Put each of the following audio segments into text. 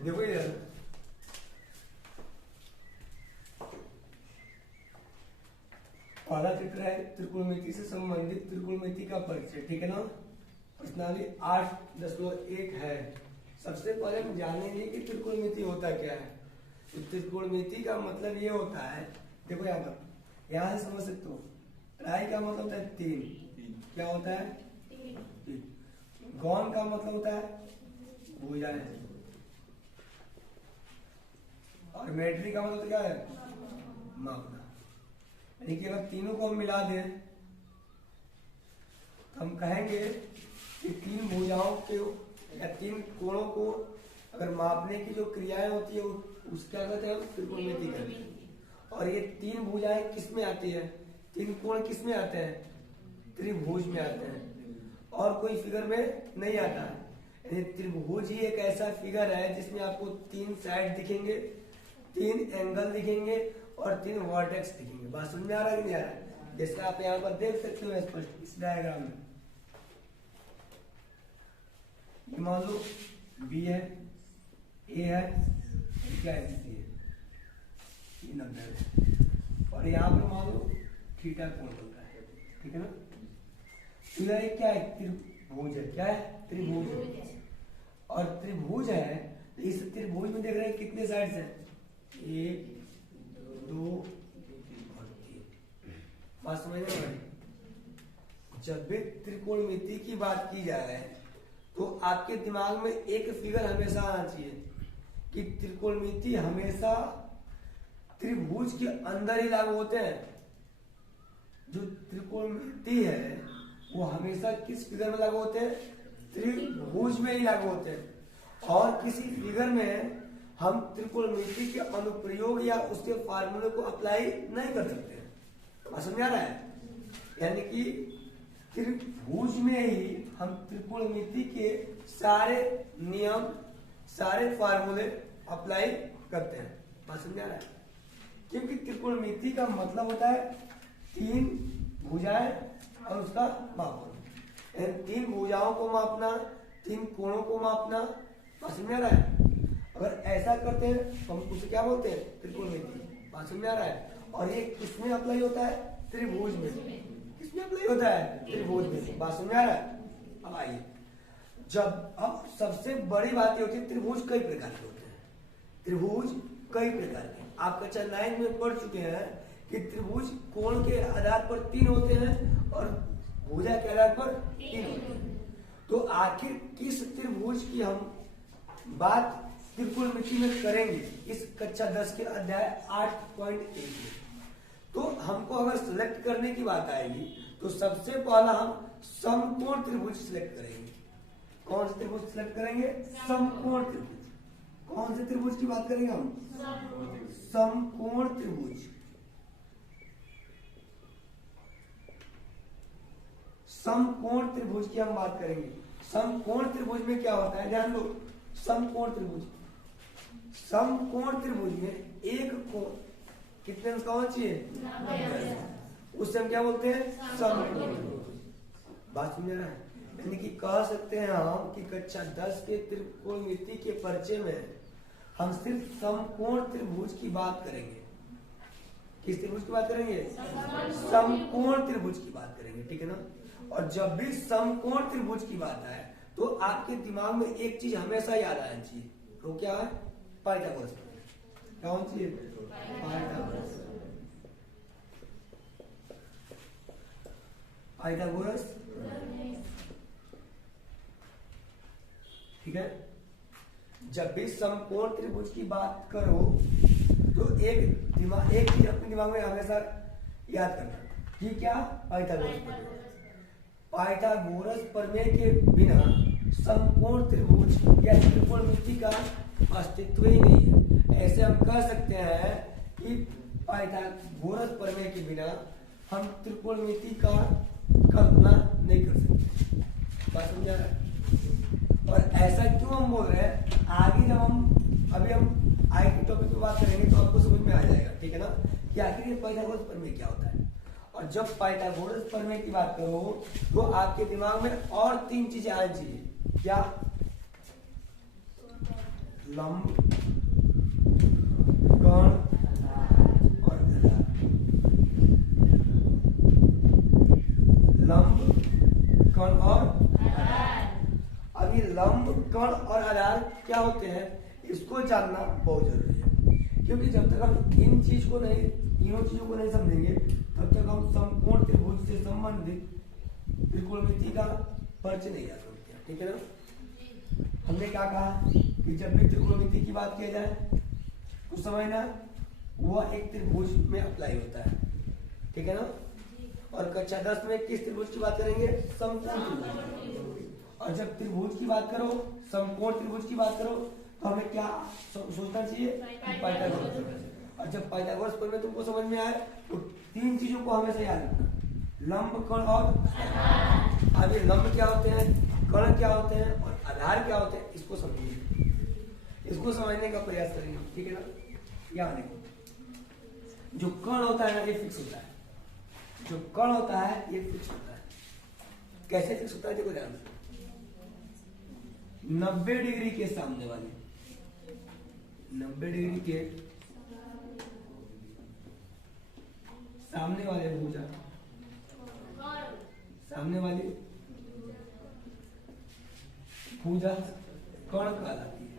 देखो यार, पहला चित्र है त्रिकोणमिति से संबंधित त्रिकोणमिति का परिचय, ठीक है ना। प्रश्नावली 8.1 है। सबसे पहले हम जानेंगे कि त्रिकोणमिति होता क्या है। तो त्रिकोणमिति का मतलब ये होता है, देखो यहाँ से समझ सकते हो, ट्राई का मतलब होता है तीन, क्या होता है तीन। गौन का मतलब होता है भुजाएं, और मेट्री का मतलब क्या है मापना। यानी कि अगर तीनों को हम मिला दें तो हम कहेंगे कि तीन भुजाओं के या तीन कोणों को अगर मापने की जो क्रियाएं होती है उसका कहते हैं हम त्रिकोणमिति कहते हैं। और ये तीन भुजाएं किस में आती है, तीन कोण किस में आते हैं, त्रिभुज में आते हैं, और कोई फिगर में नहीं आता है। यानी त्रिभुज ही एक ऐसा फिगर है जिसमें आपको तीन साइड दिखेंगे, तीन एंगल दिखेंगे और तीन वर्टेक्स दिखेंगे। बात समझ में आ रहा है कि नहीं आ रहा है? जैसे आप यहाँ पर देख सकते हो स्पष्ट इस डायग्राम में, मान लो बी है, ए है, क्या है सी है, ये नंबर है, और यहाँ पर मान लो थीटा कोण बनता है, ठीक है ना। तो यह क्या है, त्रिभुज है, क्या है त्रिभुज है। और त्रिभुज है तो इस त्रिभुज में देख रहे हैं कितने साइड्स हैं, एक दो और तीन। बात समझ में आ रही? जब भी त्रिकोणमिति की बात की जाए तो आपके दिमाग में एक फिगर हमेशा आना चाहिए कि त्रिकोणमिति हमेशा त्रिभुज के अंदर ही लागू होते हैं। जो त्रिकोणमिति है वो हमेशा किस फिगर में लागू होते हैं, त्रिभुज में ही लागू होते हैं। और किसी फिगर में हम त्रिकोणमिति के अनुप्रयोग या उसके फार्मूले को अप्लाई नहीं कर सकते हैं। समझ आ रहा है? यानी कि त्रिभुज में ही हम त्रिकोणमिति के सारे नियम, सारे फार्मूले अप्लाई करते हैं। बात समझ आ रहा है? क्योंकि त्रिकोणमिति का मतलब होता है तीन भुजाएं और उसका मापन। तीन भुजाओं को मापना, तीन कोणों को मापना। बात समझ आ रहा है? अगर ऐसा करते हैं तो हम उसे क्या बोलते हैं, त्रिकोणमिति। बात समझ आ रहा है? और ये किसमें अप्लाई होता है, त्रिभुज में। किसमें अप्लाई होता है, त्रिभुज में। बात समझ आ रहा है? अब आइए, जब अब सबसे बड़ी बात ये होती है, त्रिभुज कई प्रकार के होते हैं। त्रिभुज कई प्रकार के, आप कक्षा 9 में पढ़ चुके हैं कि त्रिभुज कोण के आधार पर तीन होते हैं और भुजा के आधार पर तीन होते हैं। तो आखिर किस त्रिभुज की हम बात त्रिकोणमिति में करेंगे इस कक्षा 10 के अध्याय 8.1 में। तो हमको अगर सिलेक्ट करने की बात आएगी तो सबसे पहला हम समकोण त्रिभुज सिलेक्ट करेंगे। कौन से त्रिभुज सिलेक्ट करेंगे, समकोण त्रिभुज। कौन से त्रिभुज की बात करेंगे हम, समकोण त्रिभुज। समकोण त्रिभुज की हम बात करेंगे। समकोण त्रिभुज में क्या होता है, ध्यान दो। समकोण त्रिभुज, समकोण त्रिभुज में एक कोण कितने अंश का होना चाहिए, उससे हम क्या बोलते हैं, समकोण त्रिभुज। बात समझ रहा है? यानी कि कह सकते हैं हम कि कक्षा 10 के त्रिकोणमिति के परिचय में हम सिर्फ समकोण त्रिभुज की बात करेंगे। किस त्रिभुज की बात करेंगे, समकोण त्रिभुज की बात करेंगे, ठीक है ना। और जब भी समकोण त्रिभुज की बात आए तो आपके दिमाग में एक चीज हमेशा याद आनी चाहिए, वो क्या है, पाइथागोरस। कौन सी, पाइथागोरस। पाइथागोरस, ठीक है। जब भी समकोण त्रिभुज की बात करो तो एक चीज अपने दिमाग में हमेशा याद करना कि क्या, पाइथागोरस प्रमेय। पाइथागोरस प्रमेय के बिना समकोण त्रिभुज या त्रिकोणमिति का अस्तित्व ही नहीं है। ऐसे हम कह सकते हैं कि पाइथागोरस प्रमेय के बिना हम त्रिकोणमिति का कल्पना नहीं कर सकते। बात समझा रहा है? और ऐसा क्यों हम बोल रहे हैं, आगे जब हम आगे के टॉपिक पे बात करेंगे तो आपको समझ में आ जाएगा, ठीक है ना, कि आखिर ये पाइथागोरस प्रमेय क्या होता है। और जब पाइथागोरस प्रमेय की बात करो तो आपके दिमाग में और तीन चीजें आनी चाहिए। क्या, लंब कण और आधार। लंब कण और अब ये लंब कण और आधार क्या होते हैं इसको जानना बहुत जरूरी है, क्योंकि जब तक हम इन चीज को नहीं, तीनों चीजों को नहीं समझेंगे तब तक हम समकोण त्रिभुज से संबंधित त्रिकोणमिति का परिचय नहीं कर सकते। ठीक है ना। हमने क्या कहा कि जब भी त्रिकोणमिति की बात किया जाए कुछ समझना वह एक त्रिभुज में अप्लाई होता है। ठीक है ना। और कक्षा 10 में किस त्रिभुज की बात करेंगे? समकोण त्रिभुज। और जब त्रिभुज की बात करो, समकोण त्रिभुज की बात करो तो हमें क्या सोचना चाहिए? पाइथागोरस। और जब पाइथागोरस पर में तुमको समझ में आए तो तीन चीजों को हमेशा याद रखना, लंब कण और आधार। अब ये लंब क्या होते हैं, कण क्या होते हैं और आधार क्या होते हैं इसको समझिए, इसको समझने का प्रयास करेंगे। ठीक है ना। यहाँ देखो जो कण होता है ना ये फिक्स होता है, जो कण होता है ये फिक्स होता है। कैसे फिक्स होता है देखो ध्यान से, 90 डिग्री के सामने वाले, 90 डिग्री के सामने वाले भुजा, सामने वाली भुजा कण कहलाती है।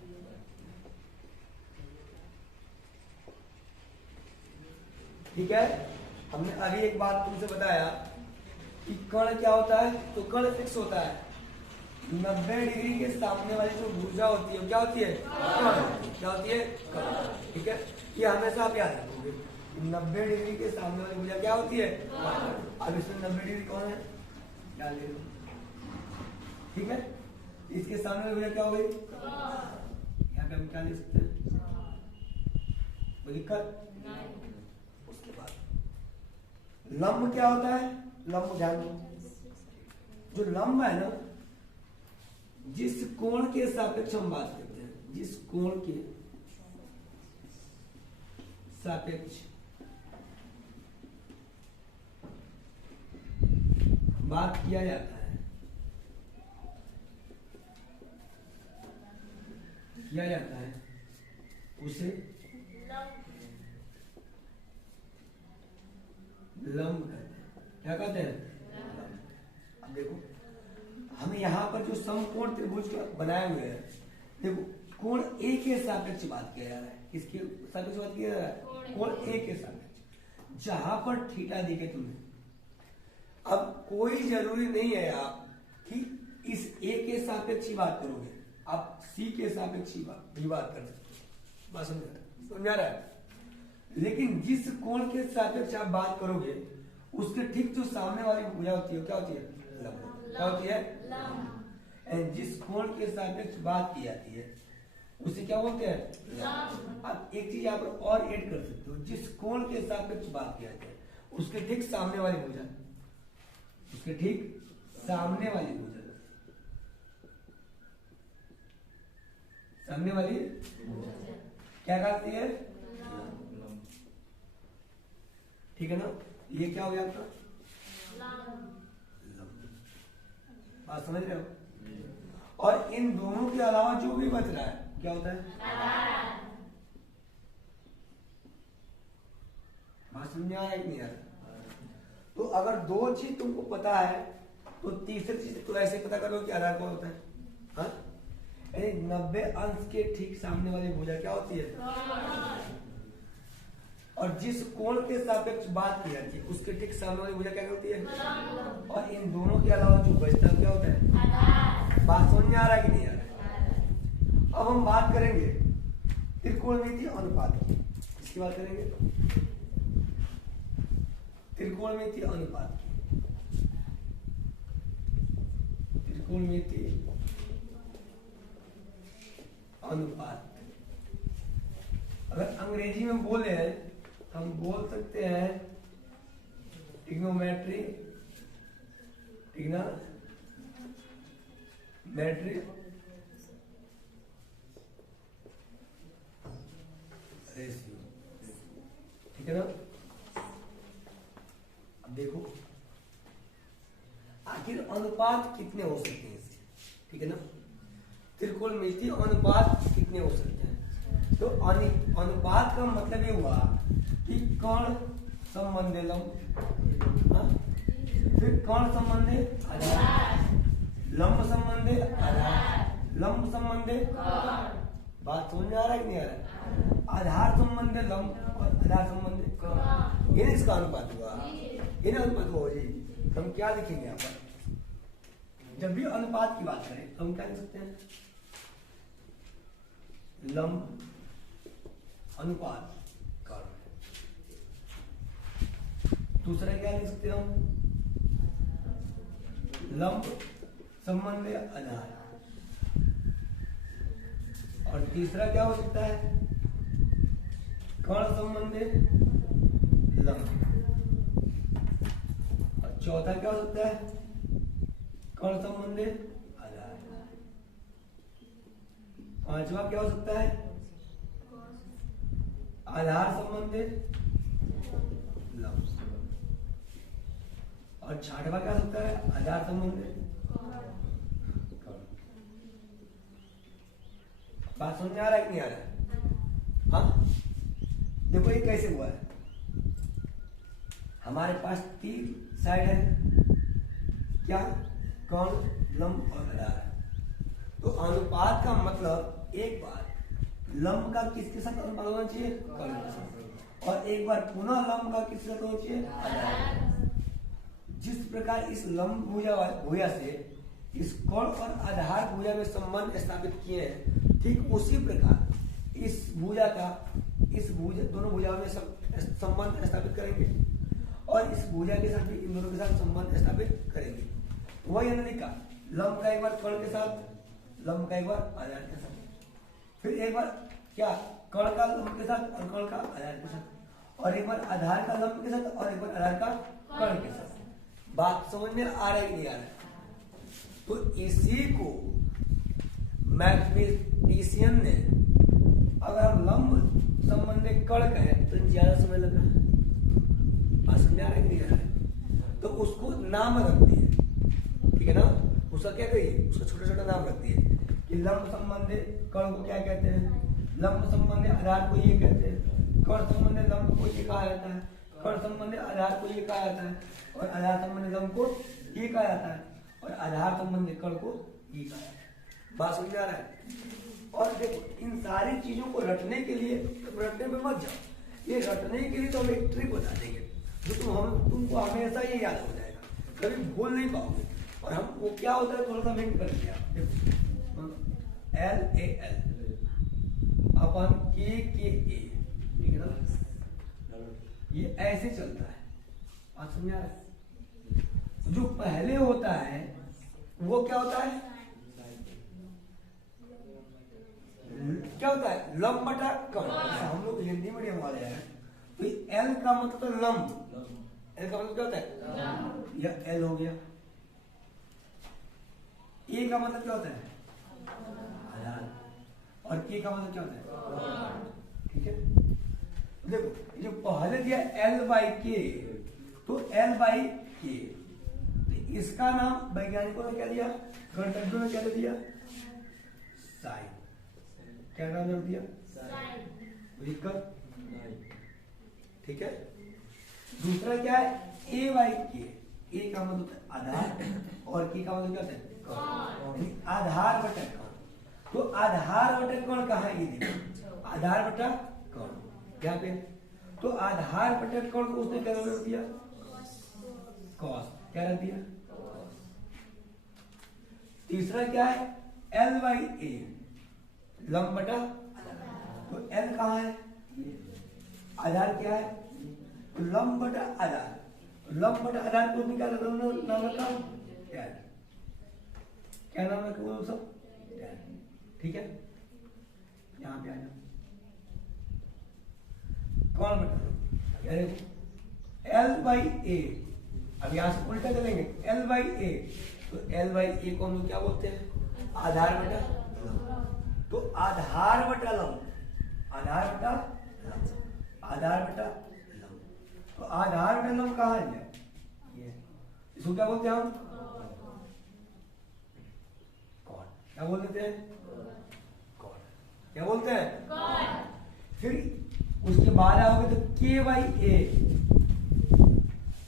ठीक है। हमने अभी एक बात तुमसे बताया कि कण क्या होता है, तो कण फिक्स होता है। 90 डिग्री के सामने वाली जो भुजा होती है क्या होती है? कण। क्या होती है? कण। ठीक है। ये हमेशा आप याद रखोगे, 90 डिग्री के सामने वाली भुजा क्या होती है? अब इसमें 90 डिग्री कौन है डाल दे। ठीक है। इसके सामने वाली भुजा क्या हो गई? यहाँ पे हम क्या ले सकते हैं? कोई दिक्कत? उसके बाद लंब क्या होता है? लंब ध्यान दो, जो लंब है ना जिस कोण के सापेक्ष हम बात करते हैं, जिस कोण के सापेक्ष बात किया जाता है, उसे लंब कहते हैं। क्या कहते हैं? अब देखो हमें यहाँ पर जो समकोण त्रिभुज बनाए हुए हैं, देखो कोण ए के सापेक्ष बात किया जा रहा है। किसके सापेक्ष बात किया जा रहा है? कोण ए के सापेक्ष। जहां पर थीटा दिखे तुम्हें, अब कोई जरूरी नहीं है आप कि इस ए के सापेक्ष ही बात करोगे, आप सी के सापेक्ष ही बात कर सकते हो। बात समझ रहा है? लेकिन जिस कोण के सापेक्ष आप बात करोगे उसके ठीक जो सामने वाली भुजा होती है क्या होती है? लंब। क्या होती है? लंब। जिस कोण के सापेक्ष बात की जाती है उसे क्या बोलते हैं? लंब। अब एक चीज यहाँ पर और ऐड कर सकते हो, जिस कोण के सापेक्ष बात की जाती है उसके ठीक सामने वाली भुजा, उसके ठीक सामने वाली भुजा, सामने वाली क्या कहती है? ठीक है ना। ये क्या हो गया आपका? बात समझ रहे हो? और इन दोनों के अलावा जो भी बच रहा है क्या होता है? बात समझ में आ रहा है कि नहीं आ रहा? तो अगर दो चीज तुमको पता है तो तीसरी चीज तो ऐसे पता करो कि आधार कौन होता है। हाँ? 90 अंश के ठीक सामने वाली भुजा क्या होती है? और जिस कोण के सापेक्ष बात की जाती है उसके ठीक सामने वाली भुजा क्या होती है? और इन दोनों के अलावा जो बचता है क्या होता है? बात समझ में आ रहा है कि नहीं आ रहा है? अब हम बात करेंगे त्रिकोणमितीय अनुपात की। किसकी बात करेंगे? त्रिकोणमितीय अनुपात की। त्रिकोणमितीय अनुपात अगर अंग्रेजी में बोले हैं हम बोल सकते हैं ट्रिग्नोमेट्री, ट्रिग्नोमेट्री रेशियो। ठीक है ना। अब देखो आखिर अनुपात कितने हो सकते हैं इसके। ठीक है ना। त्रिकोणमितीय अनुपात कितने हो सकते हैं? तो अनुपात का मतलब ये हुआ कि कर्ण संबंधी लंब, हाँ? फिर कर्ण संबंधी आधार, लंब संबंधी आधार, लंब संबंधी, बात समझ में आ रहा है कि नहीं आ रहा है? आधार संबंधी लंब और आधार संबंधी कर्ण, ये इसका अनुपात हुआ, ये अनुपात हुआ जी। तो हम क्या लिखेंगे यहाँ पर? जब भी अनुपात की बात करें तो हम क्या लिख सकते हैं? लंब अनुपात कर्ण। दूसरा क्या लिख सकते हैं हम? लंब संबंधी आधार। और तीसरा क्या हो सकता है? कर्ण संबंधी लंब। और चौथा क्या हो सकता है? कर्ण संबंधी आधार। पांचवा क्या हो सकता है? आधार संबंधी लंब। और छठवा क्या हो सकता है? आधार संबंधी कर्ण। बात समझ में आ रहा है कि नहीं आ रहा है? हाँ, देखो ये कैसे हुआ है। हमारे पास तीन साइड है, क्या? कर्ण, लंब और आधार। तो अनुपात का मतलब एक बार लंब का किसके साथ अनुपात होना चाहिए? कर्ण के साथ। और एक बार पुनः लंब का किसके साथ होना चाहिए? आधार। जिस प्रकार इस लंब भुजा से इस कर्ण और आधार भुजा में संबंध स्थापित किए हैं, ठीक उसी प्रकार इस भुजा का इस भुजा दोनों भुजाओं में संबंध स्थापित करेंगे और इस भुजा के साथ भी इन दोनों के साथ संबंध स्थापित करेंगे। वही हमने लिखा, लंब का एक बार कर्ण के साथ, लंब का एक बार आधार के साथ, फिर एक बार क्या? कर्ण का लंब के साथ और कर्ण का आधार के साथ, और एक बार आधार का लंब के साथ और एक बार आधार का कर्ण के साथ। बात समझ में आ रहा है कि नहीं आ रहा है? तो इसी को मैथमेटिशियन ने, अगर हम लंब संबंधी कर्ण कहें तो ज्यादा समय लग रहा है, बात समझ आ रहा है कि नहीं आ रहा है? तो उसको नाम रख दिए, ठीक है ना? उसका क्या करिए? उसका छोटा छोटा नाम रख दिए कि लंब संबंधी कर्ण को क्या कहते हैं, लंब संबंधी आधार को ये कहते हैं, कर्ण संबंधी लंब को ये कहा जाता है, कर्ण संबंधी आधार को ये कहा जाता है, और आधार संबंधी लंब को ये कहा जाता है, और आधार संबंधी कर्ण को ये कहा जाता है। बात समझ में आ रहा है? और देखो, इन सारी चीजों को रटने के लिए, रटने में मत जाओ, ये रटने के लिए तो हम एक ट्रिक बता देंगे जो तुमको हमेशा ये याद हो जाएगा, कभी भूल नहीं पाओगे। और हम वो क्या होता है, थोड़ा सा हिंट कर दिया, देखो LAL अपन KKA, ठीक है ना? ये ऐसे चलता है, बात समझ आ रहा है? जो पहले होता है वो क्या होता है? क्या होता है? लंब बटा कर्ण। हम लोग हिंदी मीडियम वाले हैं, तो L का मतलब लंब, L का मतलब क्या होता है? या L हो गया। A का मतलब क्या होता है? आधार। और K का मतलब क्या होता है? ठीक है, देखो जो पहले दिया L/K, तो L/K, तो इसका नाम वैज्ञानिकों ने क्या दिया, गणितज्ञों ने क्या दिया? साइन। क्या नाम दिया? ठीक है। दूसरा क्या है? A/K, A का मतलब आधार और K का मतलब क्या होता है? आधार बटा कर्ण। तो आधार बटा कर्ण कहाँ है? ये देखो, आधार बटा कर्ण यहाँ पे। तो आधार बटा कर्ण को उसने क्या रख दिया? कॉस। क्या रख दिया? तीसरा क्या है? L/A, लंब बटा आधार। तो L कहाँ है? आधार क्या है? तो लंब बटा आधार, लंब बटा आधार को क्या नाम रखा? L। क्या नाम रखा वो सब? L। ठीक है, यहाँ पे आ जाओ, कौन बटा L/A। अब यहाँ से उल्टा करेंगे, L/A, तो L/A को हम लोग क्या बोलते हैं? आधार बटा लंब। तो आधार बटा लंब, आधार बटा लंब, आधार बटा लंब। तो आधार बटा लंब कहाँ है? ये, इसको क्या बोलते हैं हम? कॉर्ड। क्या बोल देते हैं? कॉर्ड। क्या बोलते हैं? कॉर्ड। फिर उसके बाद आओगे तो k/a,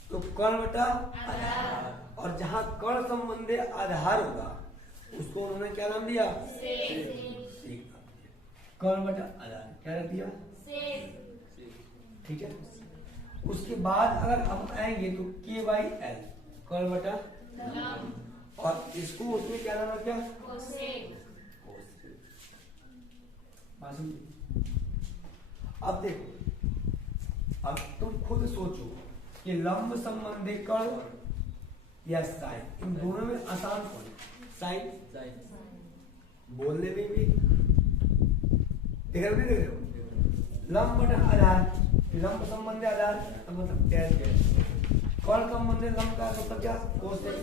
तो कर्ण बटा आधार, और जहां कर्ण संबंधी आधार होगा उसको उन्होंने क्या नाम दिया? सेक। कर्ण बटा आधार क्या रख दिया? ठीक है। उसके बाद अगर हम आएंगे तो k/l, कर्ण बटा, और इसको उसमें क्या नाम रख दिया? अब देखो, अब तुम खुद सोचो कि लंब संबंधी कर्ण या साइन, इन दोनों में आसान कौन है? साइन। बोलने में भी देख रहे हो, लंब बटा आधार, लंब संबंधी आधार मतलब tan, कर्ण संबंधी लंब का मतलब क्या? कोसेक,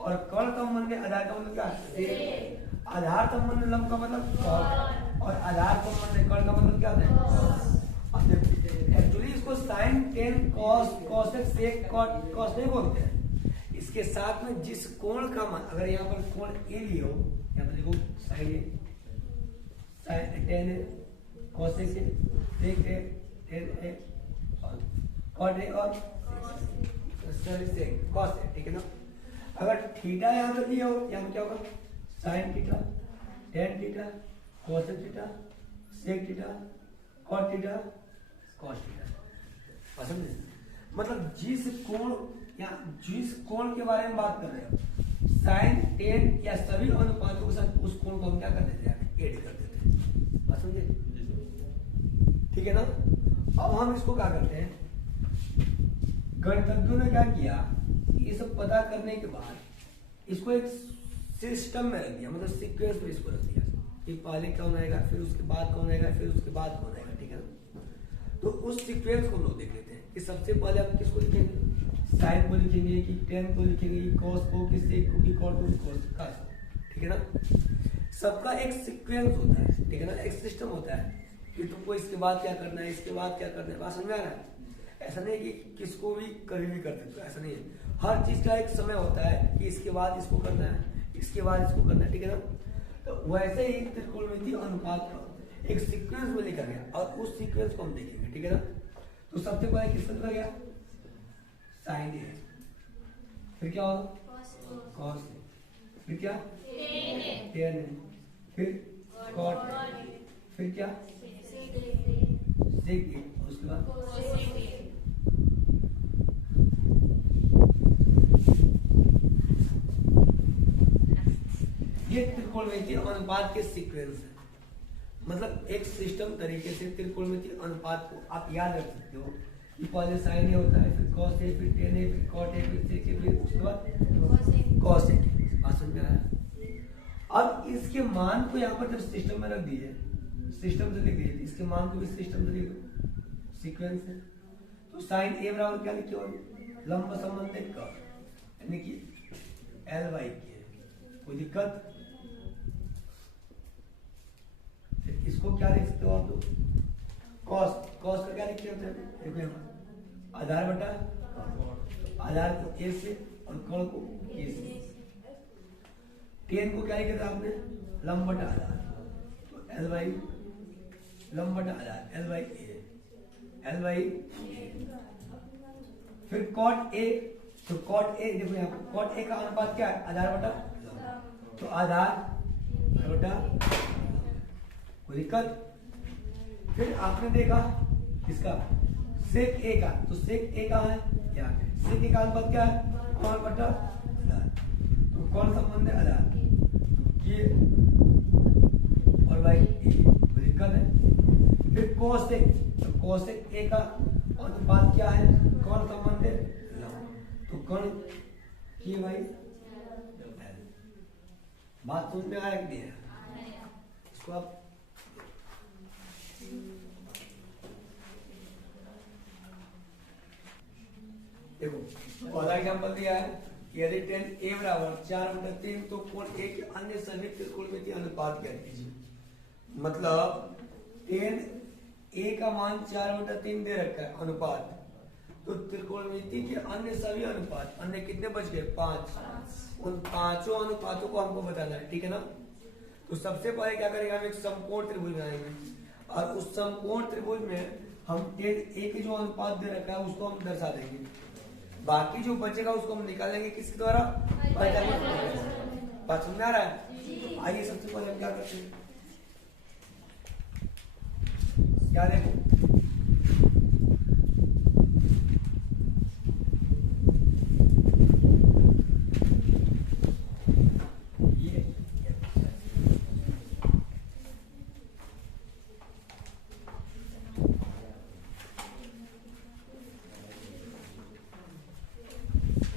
और कर्ण संबंधी आधार का मतलब क्या? सेक। आधार संबंधी लंब का मतलब कॉट, और आधार संबंधी कर्ण का मतलब क्या है? एक्चुअली इसको साइन, टेन, कॉस, कॉसेक, सेक, कॉट, कॉस नहीं बोलते हैं। इसके साथ में जिस कोण का मान, अगर यहाँ पर कोण ए लिए हो, यहाँ पर देखो sine A, sine tan A, cosec A, sec A, tan A, cot A और सेक, कॉस ए, ठीक है ना? अगर थीटा यहाँ पर दिया हो, यहाँ पर क्या होगा? Sine theta, tan theta, cosec theta, sec theta, cot theta, cos theta. समझे? मतलब जिस कोण के बारे में बात कर रहे हो, साइन, टेन या सभी अनुपातों के साथ उस कोण को हम क्या कर देते हैं? ऐड कर देते हैं। समझे? ठीक है ना? अब हम इसको क्या करते हैं, गणितज्ञों ने क्या किया, ये सब पता करने के बाद इसको एक सिस्टम में रख दिया, मतलब सीक्वेंस में इसको रख दिया कि पहले कौन आएगा, फिर उसके बाद कौन आएगा, फिर उसके बाद कौन आएगा। ठीक है ना? तो उस सीक्वेंस को हम लोग देख लेते हैं कि सबसे पहले हम किसको लिखेंगे? साइन को लिखेंगे, कि टेन को लिखेंगे, कि कॉस को, कि सेक को, कि कॉट को, कि कॉस का। ठीक है ना? सबका एक सीक्वेंस होता है, ठीक है ना? एक सिस्टम होता है कि तुमको इसके बाद क्या करना है, इसके बाद क्या करना है। बात समझ में आ रहा है? ऐसा नहीं कि किसको भी कभी भी कर सकते हो, ऐसा नहीं है। हर चीज का एक समय होता है कि इसके बाद इसको करना है, इसके बाद इसको करना है। ठीक है ना? तो वैसे ही त्रिकोणमितीय अनुपात का एक सीक्वेंस में लिखा गया, और उस सीक्वेंस को हम देखेंगे। ठीक है ना? तो सबसे पहले किसका लिखा गया? साइन ए, फिर क्या होगा? कॉस ए, फिर क्या? टेन ए, फिर कॉट, फिर क्या? सेक ए, उसके बाद ये त्रिकोणमितीय अनुपात के सीक्वेंस है। मतलब एक सिस्टम तरीके से त्रिकोणमितीय अनुपात को आप याद रख सकते हो कि पहले साइन ए होता है, फिर कॉस ए, फिर टेन ए, फिर कॉट ए, फिर सेक ए, फिर उसके बाद कॉस ए। बात समझ में आया? अब इसके मान को यहाँ पर जब सिस्टम में रख दीजिए, सिस्टम से लिख दीजिए, इसके मान को भी सिस्टम से लिख दो, सीक्वेंस है। तो साइन ए बराबर क्या लिखे हो? लंब संबंधी कर्ण, यानी कि L/K। कोई दिक्कत? इसको क्या लिख सकते हो आप लोग? कॉस, कॉस का क्या लिखते होते हैं? देखो आधार बटा, आधार को ए से और कर्ण को ए से। टेन को क्या लिखा था आपने? लंब बटा आधार, तो L/, लंब बटा आधार L/A, L/A। फिर कॉट ए, तो कॉट ए देखो यहाँ पर कॉट ए का अनुपात क्या है? आधार बटा, तो आधार बटा, कोई दिक्कत? फिर आपने देखा इसका सेक ए का, तो सेक ए का है क्या? सेक ए का अनुपात क्या है? कॉन बटा आधार, तो कौन संबंध है? आधार, ये और भाई ए, कोई दिक्कत है? फिर कोसेक, तो कोसेक ए का अनुपात क्या है? कौन संबंध है? तो कौन की भाई? बात समझ में आया कि नहीं? इसको आप देखो, पहला एग्जांपल दिया है कि यदि tan a बराबर 4/3, तो कोण a के अन्य सभी त्रिकोणमितीय अनुपात ज्ञात कीजिए। मतलब tan a का मान 4/3 दे रखा है अनुपात, तो त्रिकोणमिति के अन्य सभी अनुपात, अन्य कितने बच गए? 5। उन पांचों अनुपातों को हमको बताना है। ठीक है ना? तो सबसे पहले क्या करेंगे, हम एक समकोण त्रिभुज बनाएंगे, और उस समकोण त्रिभुज में हम टेन ए के जो अनुपात दे रखा है उसको हम दर्शा देंगे, बाकी जो बचेगा उसको हम निकालेंगे किसके द्वारा, बात समझ में आ रहा है। आइए सबसे पहले हम क्या करते हैं, क्या देखो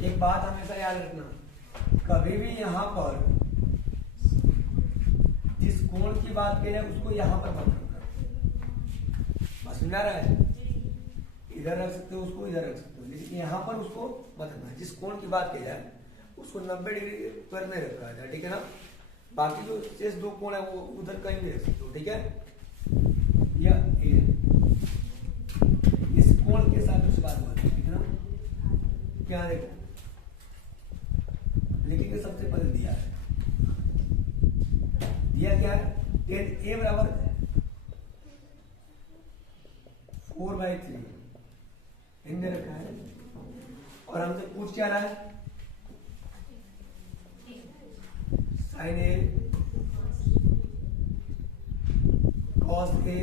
एक बात हमेशा याद रखना, कभी भी यहाँ पर जिस कोण की बात की जाए उसको यहाँ पर मत रखना, बस समझ आ रहा है। इधर रख सकते हो उसको, इधर रख सकते हो, लेकिन यहाँ पर उसको मत रखना। जिस कोण की बात की जाए उसको 90 डिग्री पर नहीं रखा है, ठीक है ना। बाकी जो शेष दो कोण है वो उधर कहीं भी रख सकते हो, ठीक है। यह इस कोण के साथ कुछ बात होती है, ठीक है ना। क्या देखो लिखेंगे, सबसे पहले दिया है, दिया क्या है, टेन ए बराबर 4/3 इनने रखा है, और हमसे पूछ क्या रहा है, sign A cos A,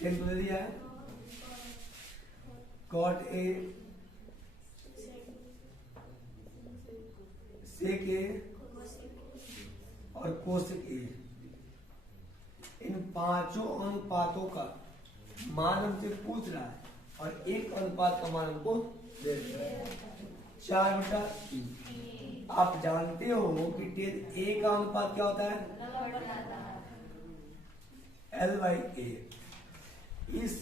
ten को दे दिया है, कॉट ए सेक ए और कोसेक ए, इन पांचों अनुपातों का मान हमसे पूछ रहा है और एक अनुपात का मान हमको दे रहा है 4/3। आप जानते हो कि टेन ए का अनुपात क्या होता है, L/A। इस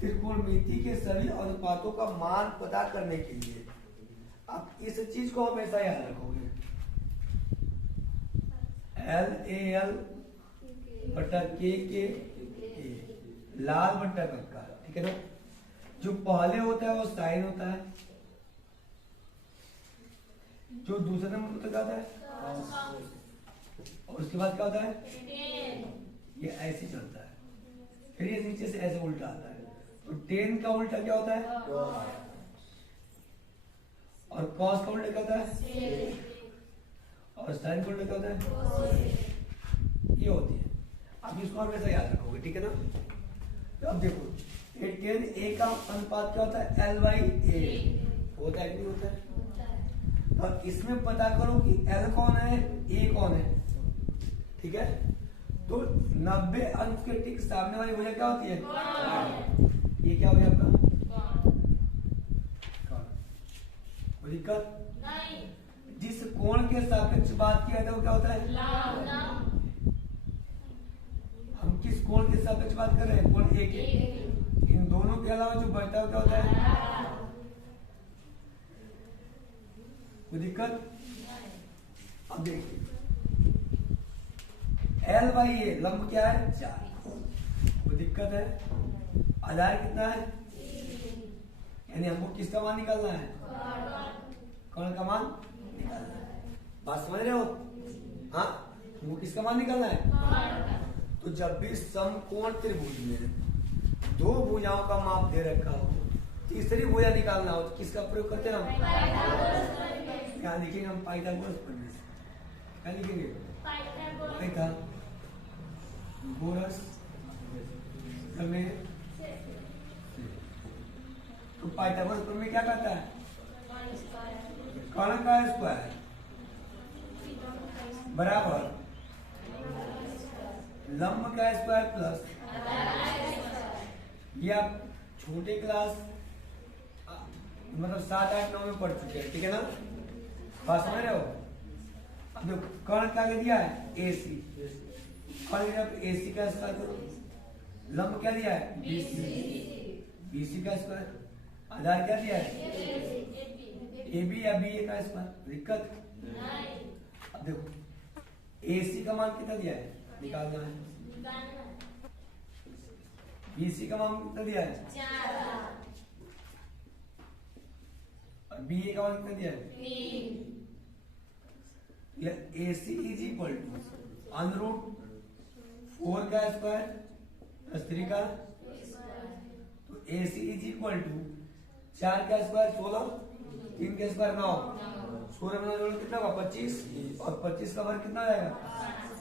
त्रिकोणमिति के सभी अनुपातों का मान पता करने के लिए आप इस चीज को हमेशा याद रखोगे, LAL बटा के लाल बटा कक्का, ठीक है ना। जो पहले होता है वो साइन होता है, जो दूसरे नंबर पर क्या होता है, और उसके बाद क्या होता है, ये ऐसे चलता है, फिर ये नीचे से ऐसे उल्टा आता है। तो 10 का उल्टा क्या होता है, और कॉस का उल्टा क्या होता है, और साइन का उल्टा क्या होता है, ये होती है। अब इसको हमेशा याद रखोगे, ठीक है ना। तो अब देखो ये 10 ए का अनुपात क्या होता है, L/A होता है कि नहीं होता है। अब इसमें पता करो कि L कौन है, A कौन है, ठीक है। तो 90 अंश के ठीक सामने वाली भुजा क्या होती है, ये क्या हो गया आपका, कोई दिक्कत नहीं। जिस कोण के सापेक्ष बात किया था वो क्या होता है, हम किस कोण के सापेक्ष बात कर रहे हैं, कोण ए के। इन दोनों के अलावा जो बचता है क्या होता है, कोई दिक्कत। अब देखिए L/A लंब क्या है, 4, कोई दिक्कत है। आधार कितना है, यानी हमको किसका मान निकालना है, कौन का मान निकालना है, बात समझ रहे हो। हाँ हमको किसका मान निकालना है। तो जब भी समकोण त्रिभुज में दो भुजाओं का माप दे रखा हो, तीसरी भुजा निकालना हो तो किसका प्रयोग करते हैं हम, क्या लिखेंगे हम, पाइथागोरस पढ़ने से क्या लिखेंगे, पाइथागोरस प्रमेय। तो पाइथागोरस प्रमेय क्या कहता है, कर्ण का स्क्वायर बराबर लंब का स्क्वायर प्लस, ये आप छोटे क्लास मतलब 7, 8, 9 में पढ़ चुके हैं, ठीक है ना, बात समझ रहे हो। अब देखो कर्ण का दिया है AC, कर्ण AC का स्क्वायर करो, लंब क्या दिया है BC का स्क्वायर, आधार क्या दिया है AB या BA का स्क्वायर, दिक्कत। अब देखो AC का मान कितना दिया है, निकालना है। BC का मान कितना दिया है, 4, और BA का मान कितना दिया है, 3। या AC इज इक्वल टू √4 का स्क्वायर प्लस 3 का, तो AC इज इक्वल टू 4 का स्क्वायर 16, 3 का स्क्वायर 9, 16 में जोड़ो कितना होगा 25, और 25 का वर्ग कितना हो जाएगा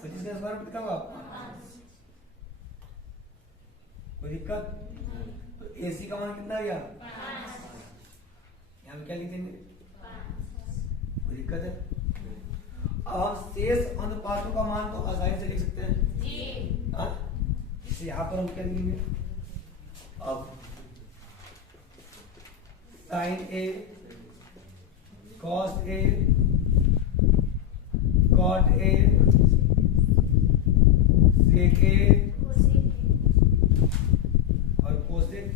25 का स्क्वायर कितना होगा 5। कोई दिक्कत? तो AC का मान कितना आ गया 5। यहाँ क्या लिख देंगे 5। कोई दिक्कत है? अब हम शेष अनुपातों का मान तो आसानी से लिख सकते हैं जी। हाँ, इसे यहाँ पर हम क्या लिखेंगे, अब sin A cos A cot A sec A और cosec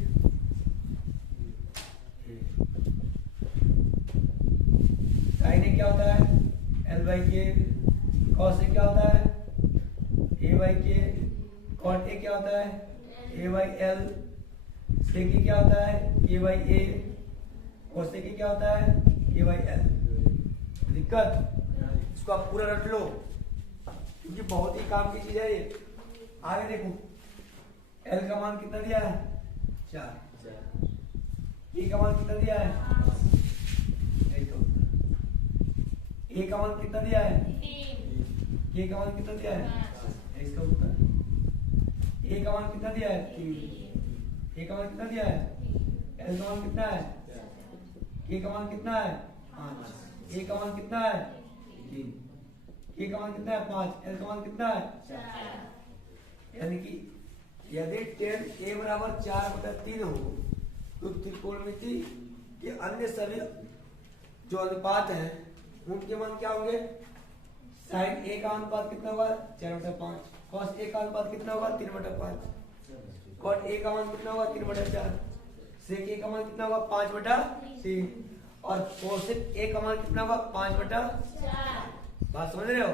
sin A क्या होता है L/K, cos A क्या होता है A/K, cot A क्या होता है A/L, sec A क्या होता है A/A, cosec क्या होता है A/L। दिक्कत? इसको आप पूरा रट लो क्योंकि बहुत ही काम की चीज है ये। आगे देखो L का मान कितना दिया है 4, E का मान कितना दिया है A का मान कितना दिया है 3, K का मान कितना दिया है इसका उत्तर। A का मान कितना दिया है 3, A का मान कितना दिया है, L का मान कितना है, K का मान कितना है 5, A का मान कितना है 3, K का मान कितना है 5, L का मान कितना है 4। यानी कि यदि tan A बराबर 4/3 हो तो त्रिकोणमिति के अन्य सभी जो अनुपात हैं उनके मान क्या होंगे। sin A का अनुपात कितना होगा 4/5, cos A का अनुपात कितना होगा 3/5, cot A का मान कितना होगा 3/4, sec A का मान कितना होगा 5/3 और cosec A का मान कितना होगा 5/4। बात समझ रहे हो?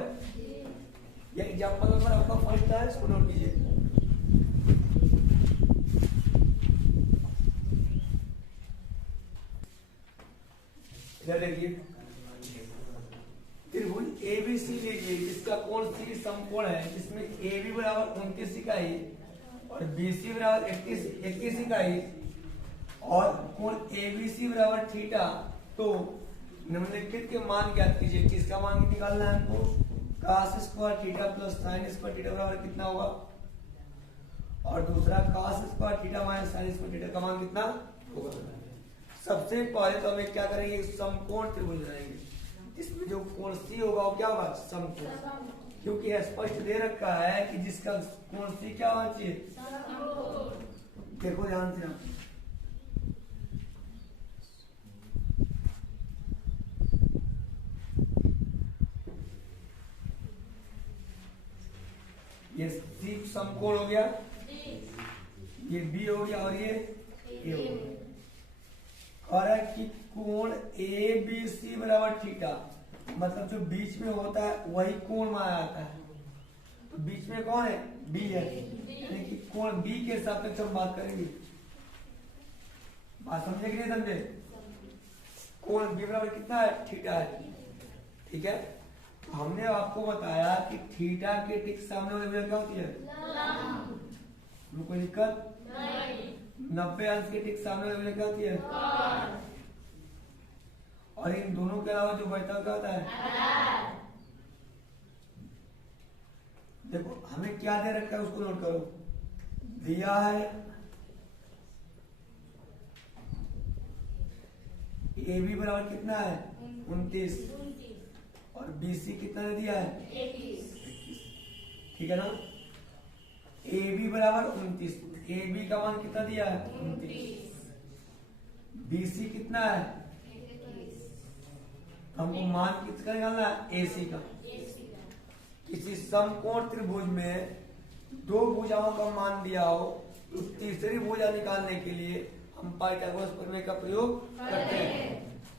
ये एग्जांपल नंबर आपका फर्स्ट है, इसको नोट कीजिए। इधर देखिए त्रिभुज ABC लीजिए जिसका कोण C समकोण है, जिसमें AB बराबर 29 इकाई और BC बराबर 21 इकाई और कोण ABC बराबर थीटा। तो निम्नलिखित के मान ज्ञात कीजिए। किसका मान निकालना है हमको, cos square theta plus sin square theta बराबर कितना होगा, और दूसरा cos square theta minus sin square theta का मान कितना होगा। सबसे पहले तो हमें क्या करेंगे, समकोण त्रिभुज बनाएंगे। इसमें जो कोण C होगा वो क्या होगा समकोण, क्योंकि स्पष्ट दे रखा है कि जिसका कोण C क्या होना चाहिए। देखो ध्यान से, ये C समकोण हो गया, ये B हो गया और ये A हो गया। और है कि कोण ABC बराबर थीटा, मतलब जो बीच में होता है वही कोण माना जाता है। तो बीच में कौन है B है, यानी कि कोण B के सापेक्ष हम बात करेंगे। बात समझे कि नहीं समझे? कोण B बराबर कितना है थीटा है, ठीक है। तो हमने आपको बताया कि थीटा के ठीक सामने वाली वजह क्या होती है लंब। कोई दिक्कत नहीं। 90 अंश के ठीक सामने वाली वजह क्या होती है और इन दोनों के अलावा जो बचता क्या होता है। देखो हमें क्या दे रखा है उसको नोट करो। दिया है AB बराबर कितना है 29 और BC कितना दे दिया है 21, ठीक है ना। AB बराबर 29, AB का मान कितना दिया है 29, BC कितना है 21, हमको मान किसका निकालना है AC का। किसी समकोण त्रिभुज में दो भुजाओं का मान दिया हो तो तीसरी भुजा निकालने के लिए हम पाइथागोरस प्रमेय का प्रयोग करते हैं।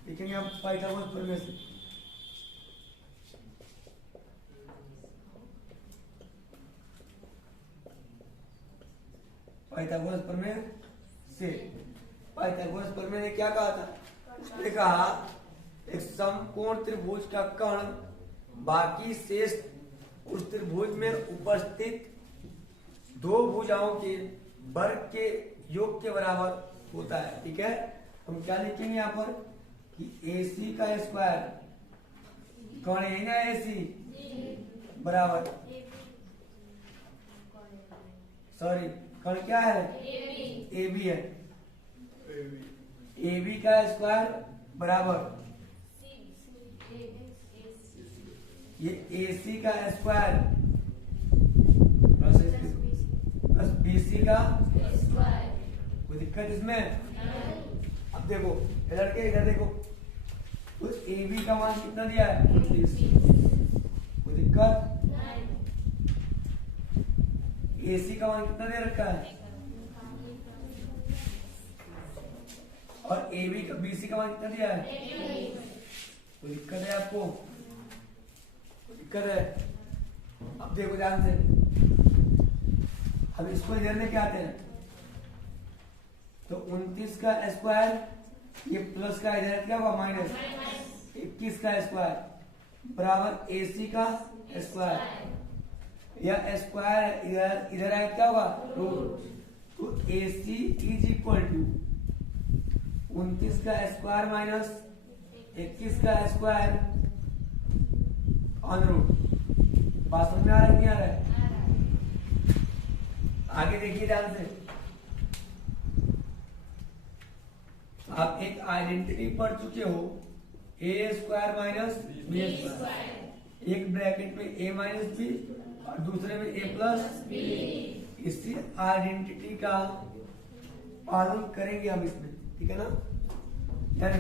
लिखेंगे हम पाइथागोरस प्रमेय से। पाइथागोरस प्रमेय से, पाइथागोरस प्रमेय ने क्या कहा था, उसने कहा एक समकोण त्रिभुज का कर्ण बाकी शेष उस त्रिभुज में उपस्थित दो भुजाओं के वर्ग के योग के बराबर होता है। ठीक है, हम क्या लिखेंगे यहाँ पर कि AC का स्क्वायर, कौन है ना AC बराबर, सॉरी कौन क्या है AB है, AB का स्क्वायर बराबर ये AC का स्क्वायर प्लस BC का स्क्वायर। कोई दिक्कत इसमें? अब देखो इधर के इधर देखो, तो AB का मान कितना दिया है 29, कोई दिक्कत? AC का मान कितना दे रखा है और BC का मान कितना दिया है? कोई दिक्कत है आपको? कोई दिक्कत है? अब देखो ध्यान से, अब इसको इधर लेके आते हैं तो 29 का स्क्वायर, ये प्लस का इधर क्या होगा माइनस 21 का स्क्वायर बराबर AC का स्क्वायर, या स्क्वायर इधर इधर आए क्या होगा रूट, तो AC इज इक्वल टू 29 का स्क्वायर माइनस 21 का स्क्वायर ऑन रूट। बात समझ में आ रहा है नहीं आ रहा है? आगे देखिए ध्यान से, आप एक आइडेंटिटी पढ़ चुके हो A square minus B square, एक ब्रैकेट में A माइनस B और दूसरे में A प्लस B। इसी आइडेंटिटी का पालन करेंगे हम इसमें, ठीक है ना? यानी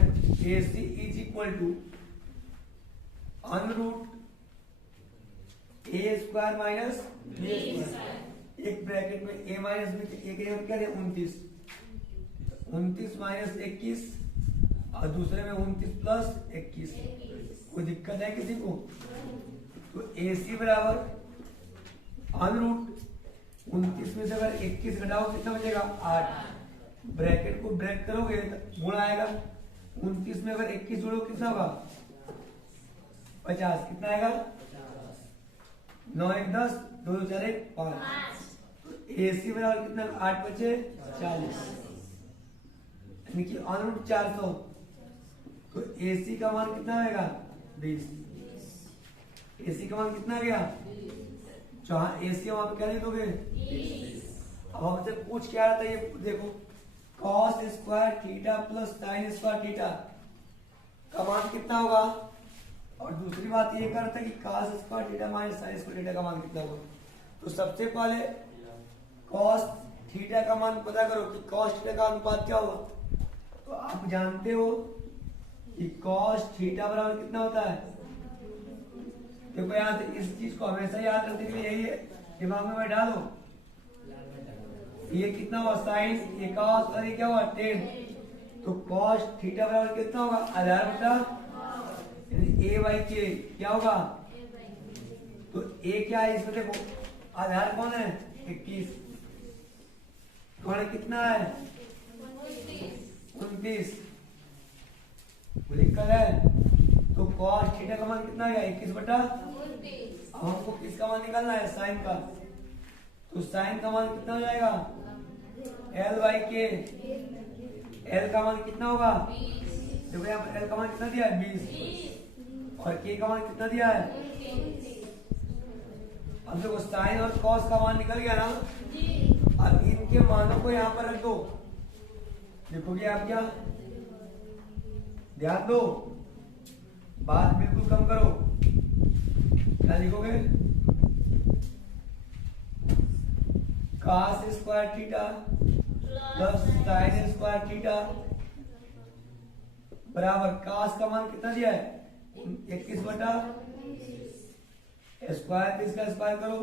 AC is equal to under root A square minus B square, एक ब्रैकेट में A माइनस B, एक क्या है 29 माइनस 21 और दूसरे में 29 प्लस 21। कोई दिक्कत है किसी को? तो AC बराबर अनरूट 29 में से अगर 21 घटाओ कितना बचेगा 8, ब्रैकेट को ब्रेक करोगे तो गुणा आएगा, 29 में अगर 21 जोड़ो कितना होगा 50, कितना आएगा 9 1 10 2 4 1 5, AC बराबर कितना 8 बचे 40, यानी कि अनरूट 400, तो AC का मान कितना आएगा 20, AC का मान कितना गया, जहां AC वहां पे क्या लिख दोगे 20। अब हमसे पूछ क्या रहा था, ये देखो cos square theta plus sine square theta का मान कितना होगा, और दूसरी बात ये कर रहा था कि cos square theta minus sine square theta का मान कितना होगा। तो सबसे पहले cos थीटा का मान पता करो कि cos थीटा का अनुपात क्या होगा। तो आप जानते हो कि cos थीटा बराबर कितना होता है, देखो यहाँ से इस चीज को हमेशा याद रखने के लिए यही है, दिमाग में डालो, ये कितना हुआ साइन, ये cos और ये क्या हुआ tan, तो cos थीटा बराबर कितना होगा आधार बटा यानी a बाई के, क्या होगा, तो a क्या है इसमें देखो, आधार कौन है 21, कौन कितना है 29, दिक्कत है, तो cos थीटा का मान कितना गया 21 बटा, अब हमको किसका मान निकालना है साइन का, तो साइन का मान कितना हो जाएगा L बाई के, L का मान कितना होगा, देखो यहाँ पर L का मान कितना दिया है 20 और K का मान कितना दिया है। अब देखो साइन और cos का मान निकल गया ना, अब इनके मानों को यहाँ पर रख दो, देखोगे आप क्या, ध्यान दो, बात बिल्कुल कम करो, क्या लिखोगे cos square theta plus sine square theta बराबर cos का मान कितना दिया है 21 बटा स्क्वायर, इसका स्क्वायर करो,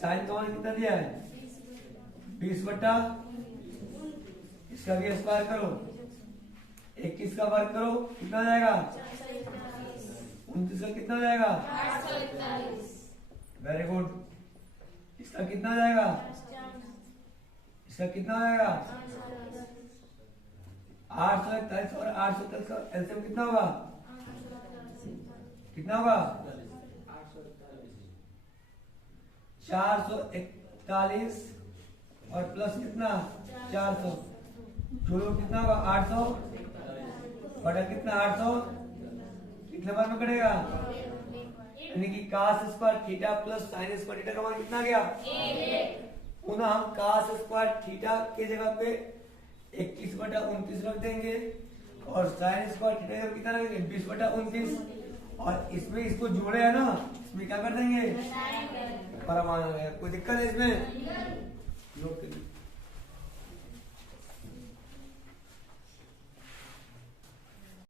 साइन का मान कितना दिया है 20 बटा, इसका भी स्क्वायर करो, 21 का वर्ग करो कितना जाएगा 29 का कितना जाएगा 841, वेरी गुड, इसका कितना जाएगा, इसका कितना जाएगा 841 और 841 का एलसीएम कितना होगा, कितना होगा 441 और प्लस कितना 400 जोड़ो कितना होगा 800 बटा कितना 800 कितने बार में कटेगा यानी कि cos square theta plus sin square theta का मान कितना गया पुनः हम cos स्क्वायर थीटा की जगह पे 21/29 रख देंगे और sin स्क्वायर थीटा का कितना रखेंगे 20/29 और इसमें इसको जोड़े है ना इसमें क्या कर देंगे पर मान आ गया कोई दिक्कत है इसमें नोट करिए।